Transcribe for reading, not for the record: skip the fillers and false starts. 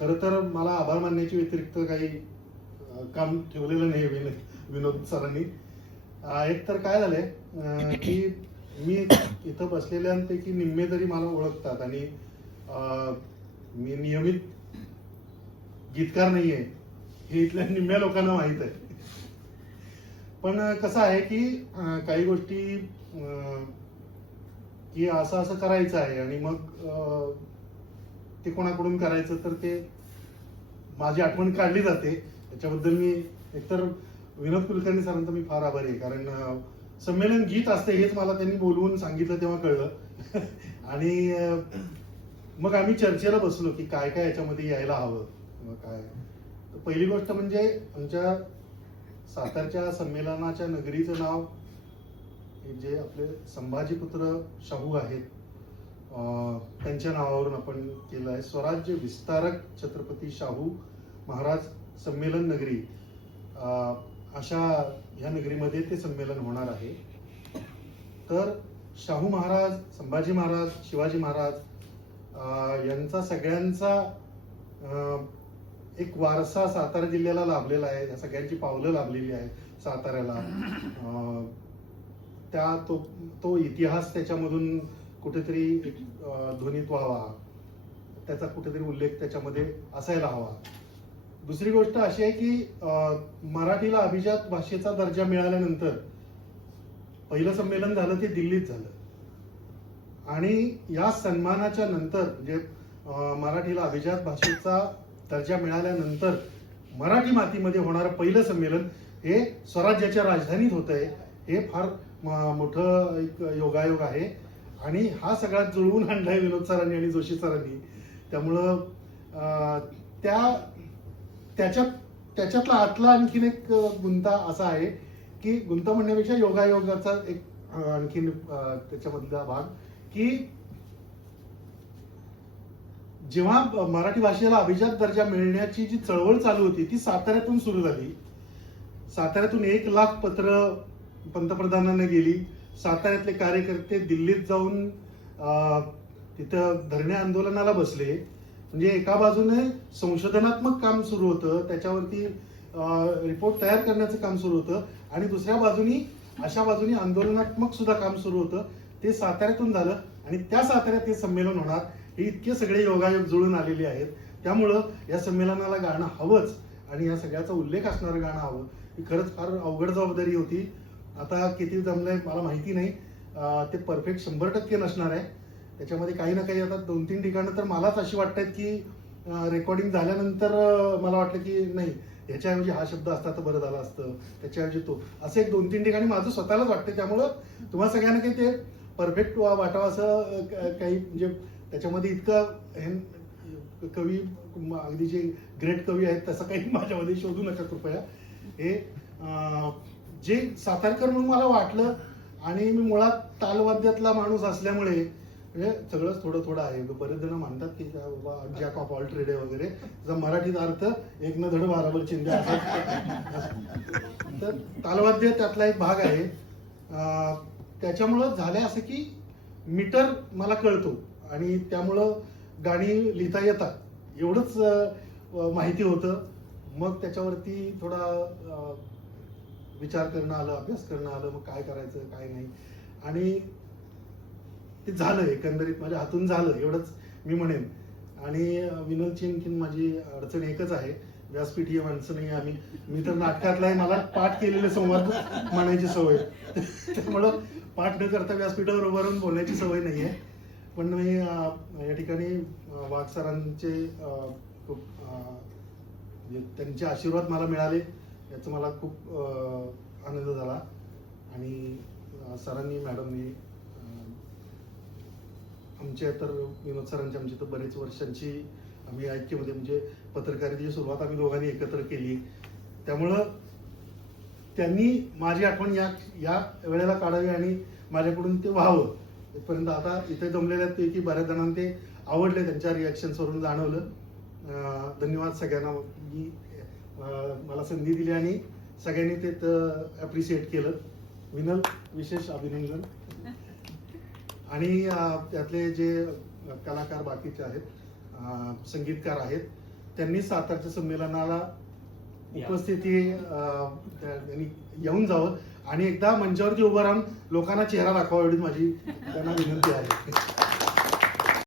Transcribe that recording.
खरं तर मला आभार मानण्याच्या व्यतिरिक्त काही काम ठेवलेलं नाही विनोद सरांनी. एक तर काय झालंय की मी इथं बसलेल्यांपैकी निम्मे तरी मला ओळखतात आणि मी नियमित गीतकार नाहीये हे इथल्या निम्म्या लोकांना माहित आहे. पण कसं आहे की काही गोष्टी की असं असं करायचं आहे आणि मग ते कोणाकडून करायचं तर ते माझी आठवण काढली जाते. त्याच्याबद्दल मी एकतर विनोद कुलकर्णी सरांचा मी फार आभारी आहे, कारण संमेलन गीत असते हेच मला त्यांनी बोलवून सांगितलं तेव्हा कळलं. आणि मग आम्ही चर्चेला बसलो की काय काय याच्यामध्ये यायला हवं किंवा काय. तर पहिली गोष्ट म्हणजे आमच्या सातारच्या संमेलनाच्या नगरीचं नाव जे आपले संभाजीपुत्र शाहू आहेत त्यांच्या नावावरून आपण केलं आहे. स्वराज्य विस्तारक छत्रपती शाहू महाराज संमेलन नगरी, अशा ह्या नगरीमध्ये ते संमेलन होणार आहे. तर शाहू महाराज, संभाजी महाराज, शिवाजी महाराज यांचा सगळ्यांचा एक वारसा सातारा जिल्ह्याला लाभलेला आहे. या सगळ्यांची पावलं लाभलेली आहेत साताऱ्याला. तो इतिहास त्याच्यामधून कुठेतरी ध्वनित व्हावा, त्याचा कुठेतरी उल्लेख त्याच्यामध्ये असायला हवा. दुसरी गोष्ट अशी आहे की मराठीला अभिजात भाषेचा दर्जा मिळाल्यानंतर पहिलं संमेलन झालं ते दिल्लीत झालं आणि या सन्मानाच्या नंतर म्हणजे मराठीला अभिजात भाषेचा दर्जा मिळाल्यानंतर मराठी मातीमध्ये होणारं पहिलं संमेलन हे स्वराज्याच्या राजधानीत होत आहे. हे फार मोठं एक योगायोग आहे आणि हा सगळा जुळवून आणलाय विनोद सरांनी आणि जोशी सरांनी. त्यामुळं त्याच्यातला आतला आणखीन एक गुंता असा आहे की गुंता म्हणण्यापेक्षा योगायोगाचा एक आणखीन त्याच्यामधला भाग की जेव्हा मराठी भाषेला अभिजात दर्जा मिळण्याची जी चळवळ चालू होती ती साताऱ्यातून सुरू झाली. साताऱ्यातून 1,00,000 पत्र पंतप्रधानांना गेली. साताऱ्यातले कार्यकर्ते दिल्लीत जाऊन तिथं धरणे आंदोलनाला बसले. म्हणजे एका बाजूने संशोधनात्मक काम सुरू होतं, त्याच्यावरती रिपोर्ट तयार करण्याचं काम सुरू होतं आणि दुसऱ्या बाजूनी अशा बाजूनी आंदोलनात्मक सुद्धा काम सुरू होतं. ते साताऱ्यातून झालं आणि त्या साताऱ्यात हे संमेलन होणार. हे इतके सगळे योगायोग जुळून आलेले आहेत. त्यामुळं या संमेलनाला गाणं हवंच आणि या सगळ्याचा उल्लेख असणारं गाणं हवं. ही खरंच फार अवघड जबाबदारी होती. आता किती जमलंय मला माहिती नाही. ते परफेक्ट 100% नसणार आहे. त्याच्यामध्ये काही ना काही आता 2-3 ठिकाणं तर मलाच अशी वाटतात की रेकॉर्डिंग झाल्यानंतर मला वाटलं की नाही ह्याच्याऐवजी हा शब्द असता तर बरं झालं असतं, त्याच्याऐवजी तो, असं एक 2-3 ठिकाणी माझं स्वतःलाच वाटतं. त्यामुळं तुम्हाला सगळ्यांना काही ते परफेक्ट वाटावं असं काही म्हणजे त्याच्यामध्ये इतकं कवी अगदी जे ग्रेट कवी आहेत तसं काही माझ्यामध्ये शोधू नका कृपया. हे जे सातारकर म्हणून मला वाटलं आणि मी मुळात तालवाद्यातला माणूस असल्यामुळे म्हणजे सगळंच थोडं थोडं आहे. बरेच जण म्हणतात की जॅक ऑफ ऑल ट्रेड आहे वगैरे. जर मराठीत अर्थ एक न धड भाराभर चिंध्या असा. तर तालवाद्य त्यातला एक भाग आहे. त्याच्यामुळं झालंय असं की मीटर मला कळतो आणि त्यामुळं गाणी लिहिता येतात एवढंच माहिती होतं. मग त्याच्यावरती थोडा विचार करणं आलं, अभ्यास करणं आलं, मग काय करायचं काय नाही आणि ते झालं. एकंदरीत माझ्या हातून झालं एवढंच मी म्हणेन. आणि विनोदची आणखीन माझी अडचण एकच आहे, व्यासपीठीय माणसं नाही मी तर नाटकातला आहे. मला पाठ केलेले संवाद म्हणायची सवय, त्यामुळं पाठ न करता व्यासपीठावर उभं राहून बोलण्याची सवय नाही आहे. पण मी या ठिकाणी वाघ सरांचे खूप त्यांचे आशीर्वाद मला मिळाले याचा मला खूप आनंद झाला. आणि सरांनी मॅडमनी आमच्या तर विनोद सरांची आमची तर बरेच वर्षांची आम्ही ऐक्यमध्ये म्हणजे पत्रकारितेची सुरुवात आम्ही दोघांनी एकत्र केली. त्यामुळं त्यांनी माझी आठवण या वेळेला काढावी आणि माझ्याकडून ते व्हावं. इथपर्यंत आता इथे जमलेल्यापैकी बऱ्याच जणांना ते आवडले, त्यांच्या रिॲक्शन्सवरून जाणवलं. धन्यवाद सगळ्यांना. मला संधी दिली आणि सगळ्यांनी ते ॲप्रिशिएट केलं. विनल विशेष अभिनंदन. आणि त्यातले जे कलाकार बाकीचे आहेत, संगीतकार आहेत, त्यांनी सातारच्या संमेलनाला उपस्थिती त्यांनी येऊन जावं आणि एकदा मंचावरती उभं राहून लोकांना चेहरा दाखवा एवढी माझी त्यांना विनंती आहे.